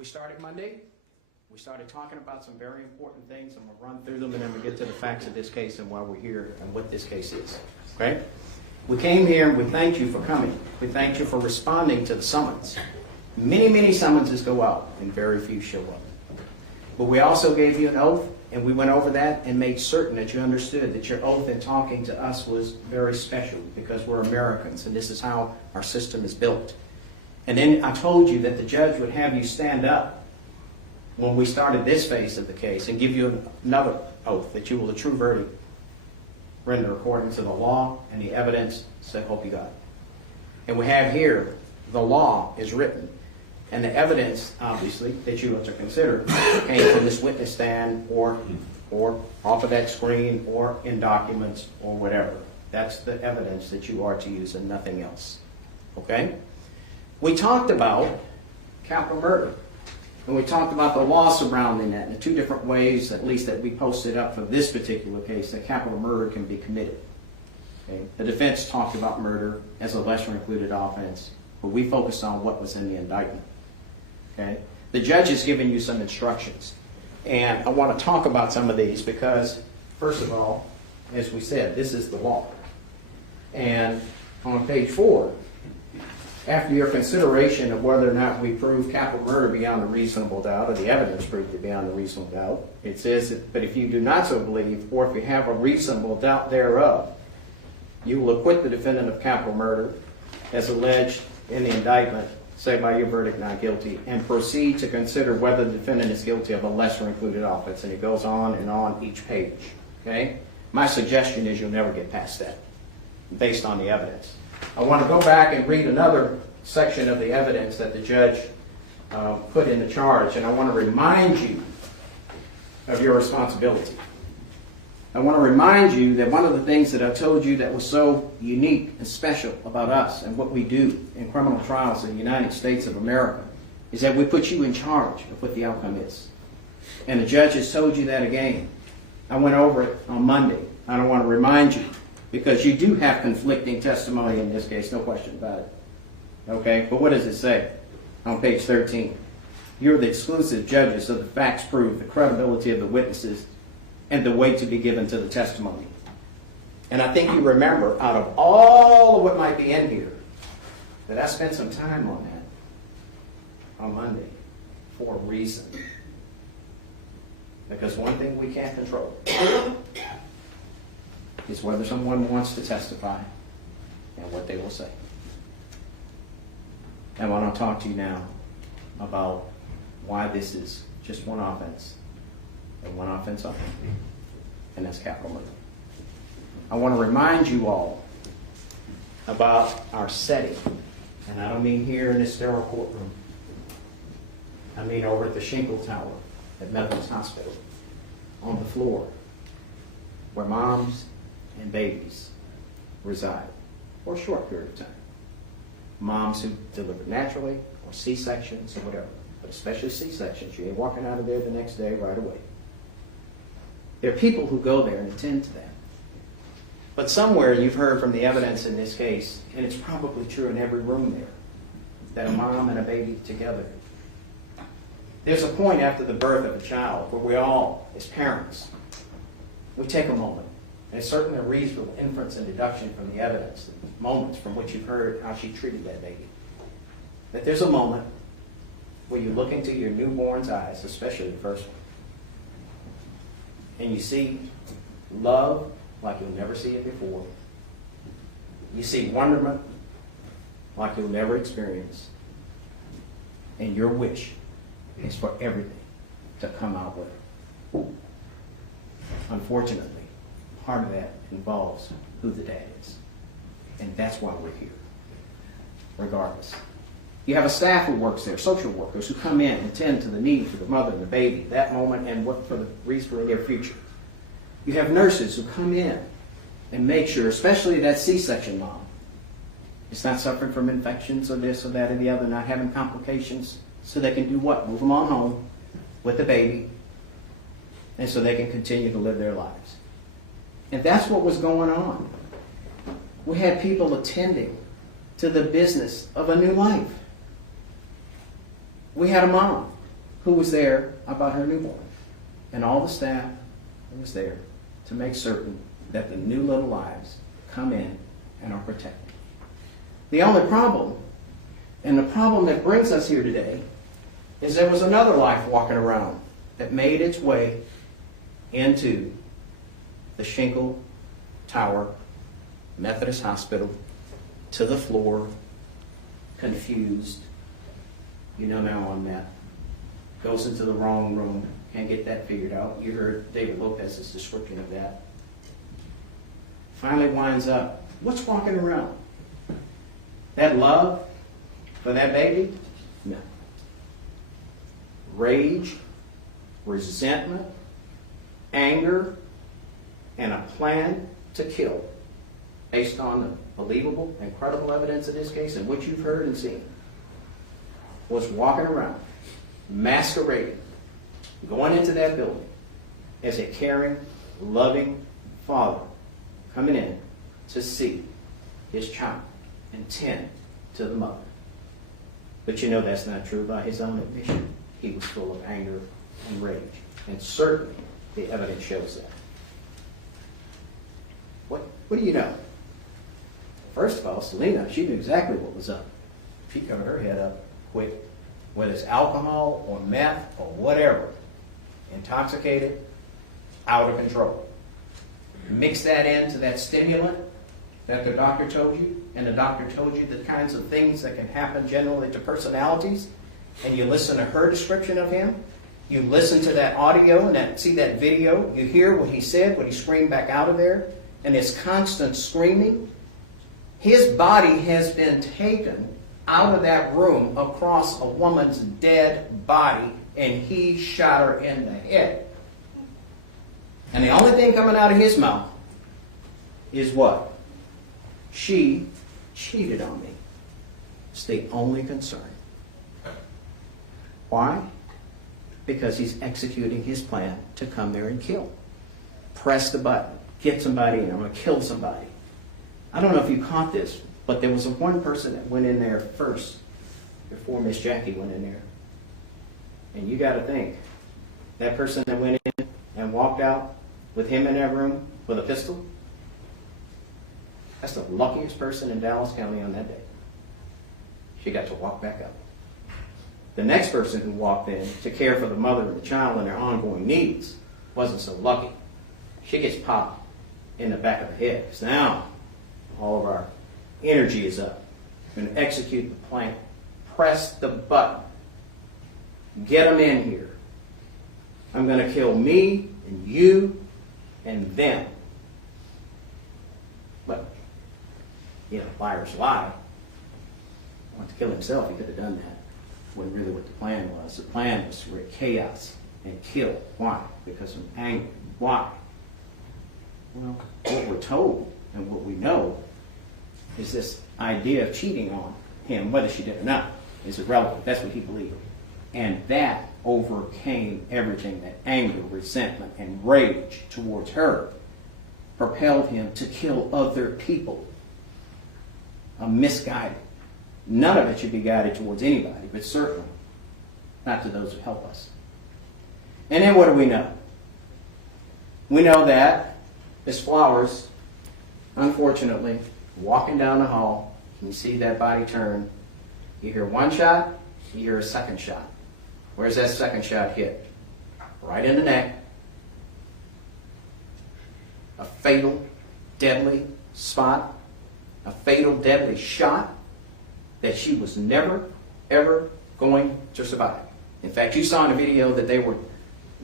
We started Monday. We started talking about some very important things, and we'll run through them, and then we get to the facts of this case and why we're here and what this case is. Okay? We came here and we thank you for coming. We thank you for responding to the summons. Many, many summonses go out, and very few show up. But we also gave you an oath, and we went over that and made certain that you understood that your oath in talking to us was very special because we're Americans, and this is how our system is built. And then I told you that the judge would have you stand up when we started this phase of the case and give you another oath that you will, a true verdict, render according to the law and the evidence, so help you God. And we have here, the law is written, and the evidence, obviously, that you are to consider came from this witness stand or off of that screen or in documents or whatever. That's the evidence that you are to use and nothing else. Okay? We talked about capital murder. And we talked about the law surrounding that in the two different ways, at least that we posted up for this particular case, that capital murder can be committed. Okay? The defense talked about murder as a lesser included offense, but we focused on what was in the indictment. Okay? The judge has given you some instructions. And I want to talk about some of these because, first of all, as we said, this is the law. And on page 4, after your consideration of whether or not we prove capital murder beyond a reasonable doubt, or the evidence proved it beyond a reasonable doubt, it says, but if you do not so believe, or if you have a reasonable doubt thereof, you will acquit the defendant of capital murder as alleged in the indictment, say by your verdict not guilty, and proceed to consider whether the defendant is guilty of a lesser included offense. And it goes on and on each page. Okay? My suggestion is you'll never get past that based on the evidence. I want to go back and read another section of the evidence that the judge put in the charge, and I want to remind you of your responsibility. I want to remind you that one of the things that I told you that was so unique and special about us and what we do in criminal trials in the United States of America is that we put you in charge of what the outcome is. And the judge has told you that again. I went over it on Monday. I don't want to remind you, because you do have conflicting testimony in this case, no question about it. Okay, but what does it say on page 13? You're the exclusive judges of the facts prove the credibility of the witnesses and the weight to be given to the testimony. And I think you remember, out of all of what might be in here, that I spent some time on that on Monday for a reason. Because one thing we can't control is whether someone wants to testify and what they will say. And I want to talk to you now about why this is just one offense and one offense only, and that's capital murder. I want to remind you all about our setting, and I don't mean here in this sterile courtroom. I mean over at the Shingle Tower at Methodist Hospital, on the floor, where moms and babies reside for a short period of time. Moms who deliver naturally, or C-sections, or whatever, but especially C-sections. You ain't walking out of there the next day right away. There are people who go there and attend to that. But somewhere you've heard from the evidence in this case, and it's probably true in every room there, that a mom and a baby together. There's a point after the birth of a child where we all, as parents, we take a moment. And certainly a reasonable inference and deduction from the evidence, the moments from which you've heard how she treated that baby. That there's a moment where you look into your newborn's eyes, especially the first one, and you see love like you'll never see it before. You see wonderment like you'll never experience. And your wish is for everything to come out well. Unfortunately, part of that involves who the dad is. And that's why we're here, regardless. You have a staff who works there, social workers who come in and tend to the needs of the mother and the baby, that moment and what for the reason for their future. You have nurses who come in and make sure, especially that C-section mom, is not suffering from infections or this or that or the other, not having complications, so they can do what? Move them on home with the baby, and so they can continue to live their lives. And that's what was going on. We had people attending to the business of a new life. We had a mom who was there about her newborn. And all the staff was there to make certain that the new little lives come in and are protected. The only problem, and the problem that brings us here today, is there was another life walking around that made its way into the Shingle Tower Methodist Hospital, to the floor, confused, now on meth, goes into the wrong room, can't get that figured out. You heard David Lopez's description of that. Finally winds up, what's walking around? That love for that baby? No. Rage, resentment, anger, and a plan to kill, based on the believable and credible evidence of this case and what you've heard and seen, was walking around, masquerading, going into that building as a caring, loving father, coming in to see his child and tend to the mother. But that's not true by his own admission. He was full of anger and rage. And certainly the evidence shows that. What do you know? First of all, Selena, she knew exactly what was up. She covered her head up quick, whether it's alcohol or meth or whatever. Intoxicated, out of control. Mix that into that stimulant that the doctor told you, and the doctor told you the kinds of things that can happen generally to personalities, and you listen to her description of him, you listen to that audio and see that video, you hear what he said, what he screamed back out of there, and his constant screaming. His body has been taken out of that room across a woman's dead body, and he shot her in the head. And the only thing coming out of his mouth is what? She cheated on me. It's the only concern. Why? Because he's executing his plan to come there and kill. Press the button. Get somebody in. I'm going to kill somebody. I don't know if you caught this, but there was one person that went in there first before Miss Jackie went in there. And you got to think, that person that went in and walked out with him in that room with a pistol, that's the luckiest person in Dallas County on that day. She got to walk back up. The next person who walked in to care for the mother and the child and their ongoing needs wasn't so lucky. She gets popped in the back of the head. Because now all of our energy is up. We're going to execute the plan. Press the button. Get them in here. I'm going to kill me and you and them. But, liars lie. He wanted to kill himself. He could have done that. Wasn't really what the plan was. The plan was to create chaos and kill. Why? Because of anger. Why? Well, what we're told and what we know is this idea of cheating on him, whether she did or not, is irrelevant. That's what he believed. And that overcame everything. That anger, resentment, and rage towards her propelled him to kill other people. A misguided. None of it should be guided towards anybody, but certainly not to those who help us. And then what do we know? We know that Miss Flowers, unfortunately, walking down the hall, you see that body turn. You hear one shot, you hear a second shot. Where's that second shot hit? Right in the neck. A fatal, deadly spot. A fatal, deadly shot that she was never, ever going to survive. In fact, you saw in the video that they were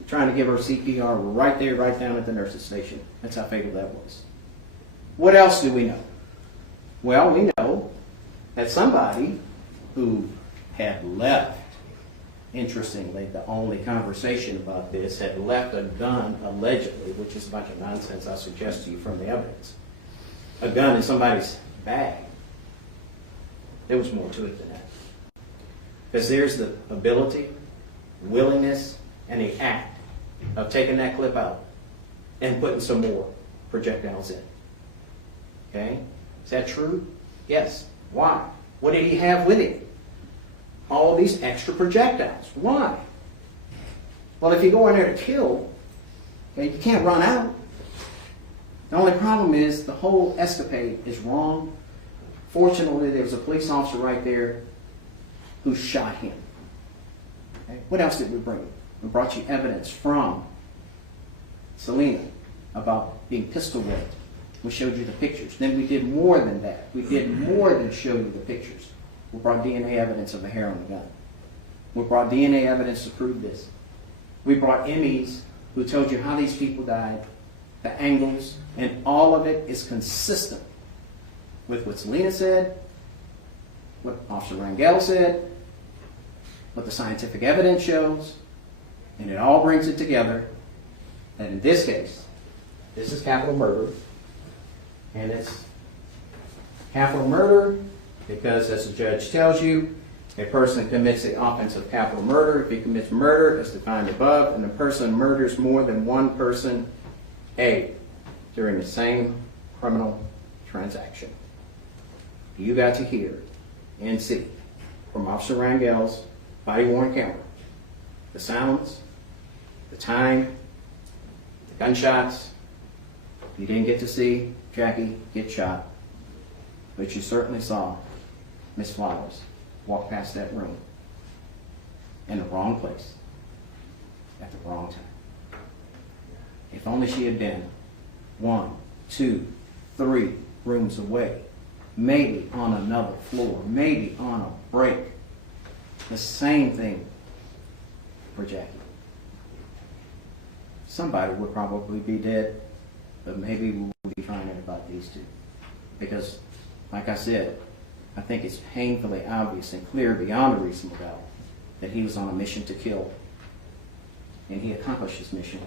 trying to give her CPR right there, right down at the nurse's station. That's how fatal that was. What else do we know? Well, we know that somebody who had left, interestingly, the only conversation about this, had left a gun, allegedly, which is a bunch of nonsense, I suggest to you from the evidence. A gun in somebody's bag. There was more to it than that. Because there's the ability, willingness, and the act of taking that clip out and putting some more projectiles in. Okay? Is that true? Yes. Why? What did he have with him? All these extra projectiles. Why? Well, if you go in there to kill, okay, you can't run out. The only problem is the whole escapade is wrong. Fortunately, there was a police officer right there who shot him. Okay? What else did we bring? We brought you evidence from Selena about being pistol whipped. We showed you the pictures. Then we did more than that. We did more than show you the pictures. We brought DNA evidence of the hair on the gun. We brought DNA evidence to prove this. We brought MEs who told you how these people died, the angles, and all of it is consistent with what Selena said, what Officer Rangel said, what the scientific evidence shows, and it all brings it together that in this case, this is capital murder, and it's capital murder because, as the judge tells you, a person commits the offense of capital murder if he commits murder as defined above, and the person murders more than one person, A, during the same criminal transaction. You got to hear and see from Officer Rangel's body-worn camera the sounds, the time, the gunshots. You didn't get to see Jackie get shot, but you certainly saw Miss Flowers walk past that room in the wrong place at the wrong time. If only she had been 1, 2, 3 rooms away, maybe on another floor, maybe on a break. The same thing for Jackie. Somebody would probably be dead, but maybe we will be trying it about these two. Because, like I said, I think it's painfully obvious and clear beyond a reasonable doubt that he was on a mission to kill. And he accomplished his mission.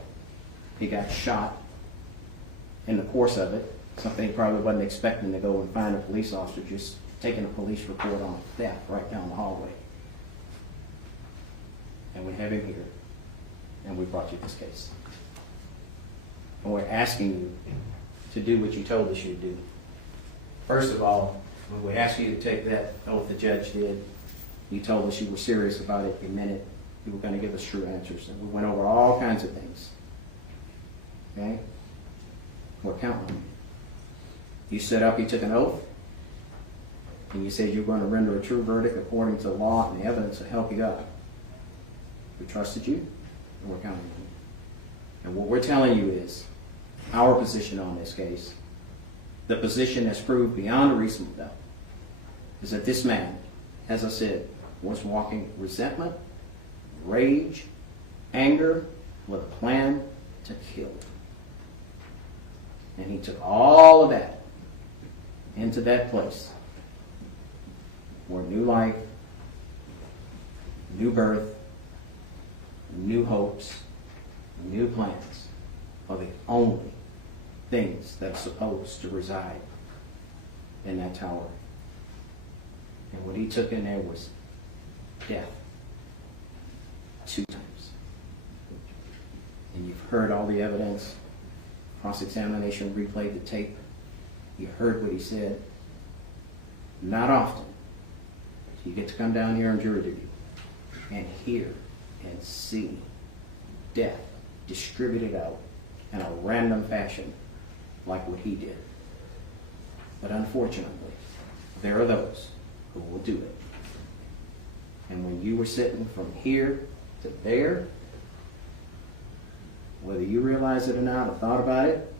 He got shot in the course of it, something he probably wasn't expecting to go and find a police officer just taking a police report on theft right down the hallway. And we have him here, and we brought you this case. And we're asking you to do what you told us you'd do. First of all, when we asked you to take that oath the judge did, you told us you were serious about it, you meant it, you were going to give us true answers. And we went over all kinds of things. Okay? We're counting on you. You stood up, you took an oath, and you said you were going to render a true verdict according to the law and the evidence to help you God. We trusted you, and we're counting on you. And what we're telling you is our position on this case, the position that's proved beyond a reasonable doubt, is that this man, as I said, was walking resentment, rage, anger, with a plan to kill. And he took all of that into that place where new life, new birth, new hopes, new plans are the only things that are supposed to reside in that tower. And what he took in there was death 2 times. And you've heard all the evidence. Cross-examination replayed the tape. You heard what he said. Not often do you get to come down here on jury duty and hear and see death distributed out in a random fashion like what he did. But unfortunately, there are those who will do it. And when you were sitting from here to there, whether you realize it or not or thought about it,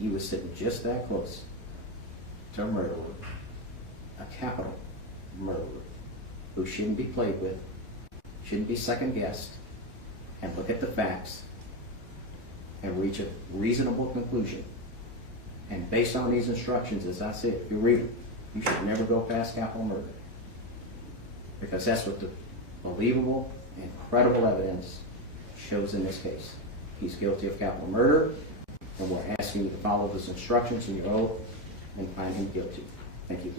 you were sitting just that close to a murderer, a capital murderer, who shouldn't be played with, shouldn't be second-guessed, and look at the facts and reach a reasonable conclusion. And based on these instructions, as I said, if you read them, you should never go past capital murder. Because that's what the believable and credible evidence shows in this case. He's guilty of capital murder, and we're asking you to follow those instructions in your oath and find him guilty. Thank you.